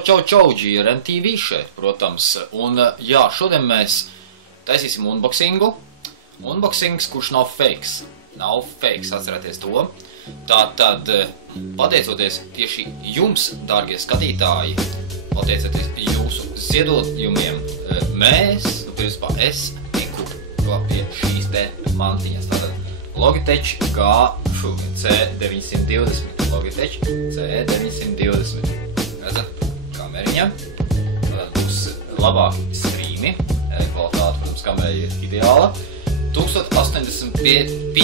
Čau, GRMTV šeit, protams. Un jā, šodien mēs taisīsim unboxingu. Unboxings, kurš nav fakes. Nav fakes, atcerieties to. Tātad, pateicoties tieši jums, dārgie skatītāji, pateicoties jūsu ziedojumiem, mēs, principā es tiku pie šīs te mantiņas. Tātad Logitech C920. Logitech C920. Redzat, kameriņa. Tātad būs labāki streami. Kvalitāte, protams, kamera ir ideāla. 1080p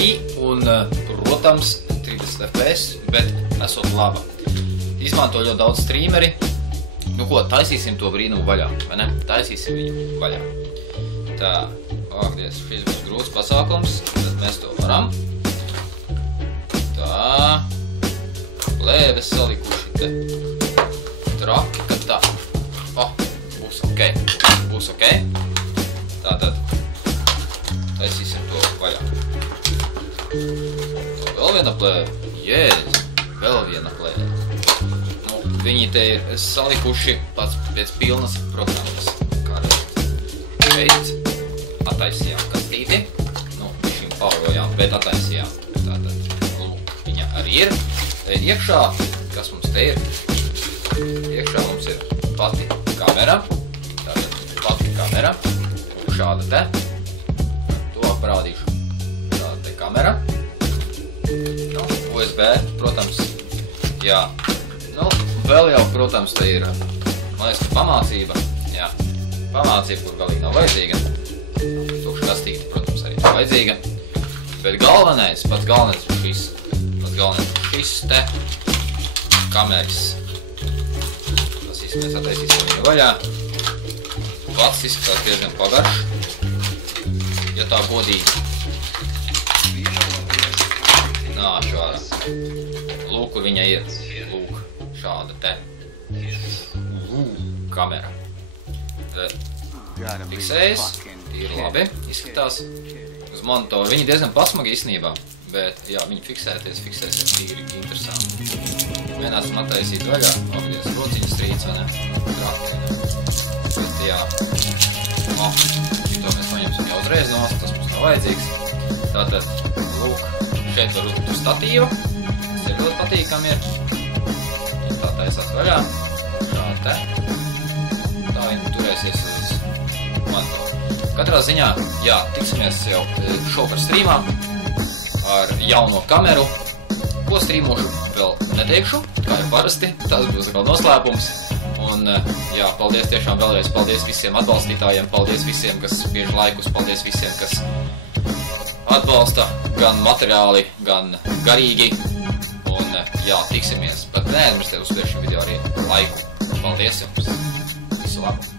un, protams, 30 fps, bet esot laba. Izmanto ļoti daudz streameri. Nu ko, taisīsim to brīnumu vaļā, vai ne? Taisīsim viņu vaļā. Tā, akties, šis būs grūts pasākums, tad mēs to varam. Tā, plēves salikuši te traki, ka tā. Būs ok, būs ok. Tātad, taisīsim to vaļā. Vēl viena plēve. Jēdz, vēl viena plēve. Nu, viņi te ir salikuši pats pēc pilnas programmas. Kā redzat. Šeit attaisījām kastīti. Nu, šim paujojām, bet attaisījām. Tātad, lūk, viņa arī ir. Iekšā, kas mums te ir? Iekšā mums ir pati kamera. Tātad, pati kamera. Šāda te. To parādīšu. Šāda te kamera. Nu, USB, protams. Jā. Nu, vēl jau, protams, te ir, man liekas, pamācība. Jā. Pamācība, kur galīgi nav vajadzīga. Tukša kastīte, protams, arī nav vajadzīga. Bet galvenais, pats galvenais šis te kameras. Mēs attaisīsim viņu vaļā. Pats izskatās diezgan pagarš. Ja tā godīgi. Nāšu ārā. Lūk, kur viņa ir. Lūk, šāda te. Kamera. Fiksējas. Ir labi. Izskatās uz monitoru. Viņi diezgan pasmagi īstenībā. Bet, jā, viņi fiksēsies tīri interesanti. Mēģināsim attaisīt vaļā. Apgadies rociņas strīds, vai ne? Bet, jā. To mēs paņemsim jau uzreiz nost, tas mums nav vajadzīgs. Tātad, lūk, šeit var uzlikt uz statīva. Tas ir ļoti patīkami ir. Tā taisās vaļā. Šādi te. Tā viņa turēsies uz monitoru. Katrā ziņā, jā, tiksimies jau šovakar streamā ar jauno kameru. Ko streamošu vēl neteikšu, kā jau parasti. Tas būs vēl noslēpums. Un, jā, paldies tiešām vēlreiz. Paldies visiem atbalstītājiem. Paldies visiem, kas spiež laikus. Paldies visiem, kas atbalsta gan materiāli, gan garīgi. Un, jā, tiksimies. Bet neaizmirstiet uzspiest šo video arī laiku. Paldies jums. Visu labu.